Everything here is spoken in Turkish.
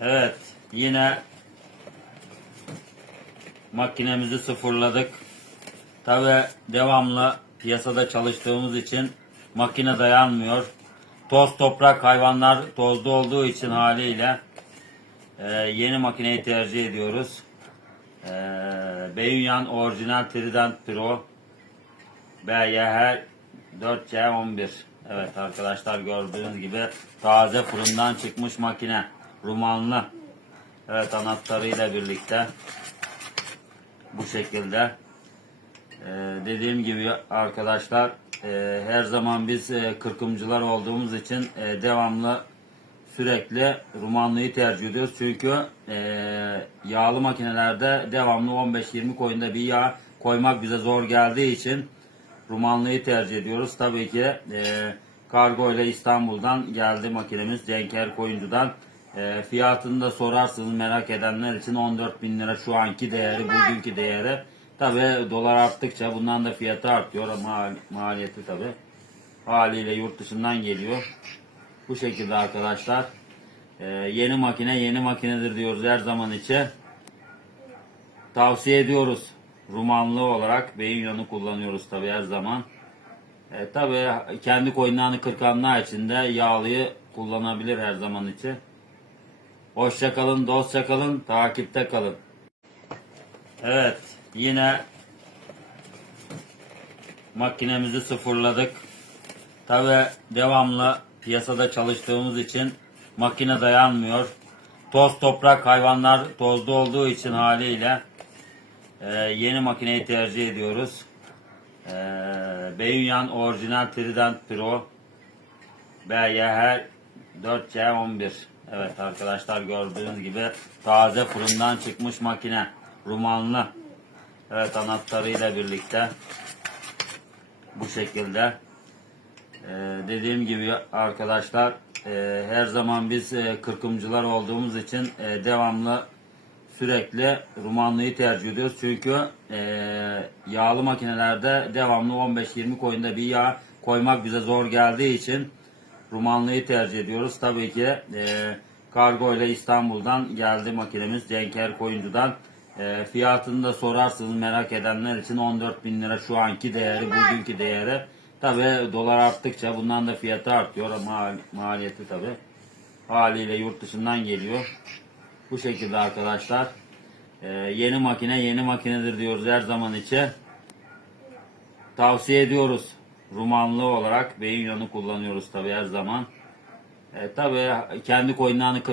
Evet, yine makinemizi sıfırladık. Tabi devamlı piyasada çalıştığımız için makine dayanmıyor. Toz toprak hayvanlar tozlu olduğu için haliyle e, yeni makineyi tercih ediyoruz. E, Beyunyan orijinal Trident Pro BYH 4C11 Evet arkadaşlar gördüğünüz gibi taze fırından çıkmış makine. Rumanlı. Evet anahtarıyla birlikte bu şekilde. Ee, dediğim gibi arkadaşlar e, her zaman biz e, kırkımcılar olduğumuz için e, devamlı sürekli Rumanlıyı tercih ediyoruz. Çünkü e, yağlı makinelerde devamlı 15-20 koyunda bir yağ koymak bize zor geldiği için Rumanlıyı tercih ediyoruz. Tabii ki e, kargo ile İstanbul'dan geldi makinemiz Cenker Koyuncu'dan. E, fiyatını da sorarsınız merak edenler için 14 bin lira şu anki değeri, bugünkü değeri. Tabii dolar arttıkça bundan da fiyatı artıyor ama maliyeti tabii haliyle yurt dışından geliyor. Bu şekilde arkadaşlar. E, yeni makine yeni makinedir diyoruz her zaman için. Tavsiye ediyoruz. Rumanlı olarak beyin yönü kullanıyoruz tabi her zaman. E, tabi kendi koyunlarını kırkanlar için de yağlıyı kullanabilir her zaman için. Hoşça kalın, dostça kalın, takipte kalın. Evet, yine makinemizi sıfırladık. Tabi devamlı piyasada çalıştığımız için makine dayanmıyor. Toz toprak hayvanlar tozlu olduğu için haliyle ee, yeni makineyi tercih ediyoruz. Ee, Beyunyan orijinal Trident Pro BYH 4C11 Evet arkadaşlar gördüğünüz gibi taze fırından çıkmış makine. Rumanlı. Evet anahtarıyla birlikte bu şekilde. Ee, dediğim gibi arkadaşlar e, her zaman biz e, kırkımcılar olduğumuz için e, devamlı sürekli Rumanlıyı tercih ediyoruz. Çünkü e, yağlı makinelerde devamlı 15-20 koyunda bir yağ koymak bize zor geldiği için Rumanlıyı tercih ediyoruz. Tabii ki e, kargo ile İstanbul'dan geldi makinemiz Cenker Koyuncu'dan. E, fiyatını da sorarsınız merak edenler için 14 bin lira şu anki değeri, bugünkü değeri. Tabii dolar arttıkça bundan da fiyatı artıyor ama maliyeti tabii haliyle yurt dışından geliyor. Bu şekilde arkadaşlar. Ee, yeni makine yeni makinedir diyoruz her zaman için. Tavsiye ediyoruz. Rumanlı olarak beyin yönü kullanıyoruz tabi her zaman. E, tabi kendi koyunlarını kırk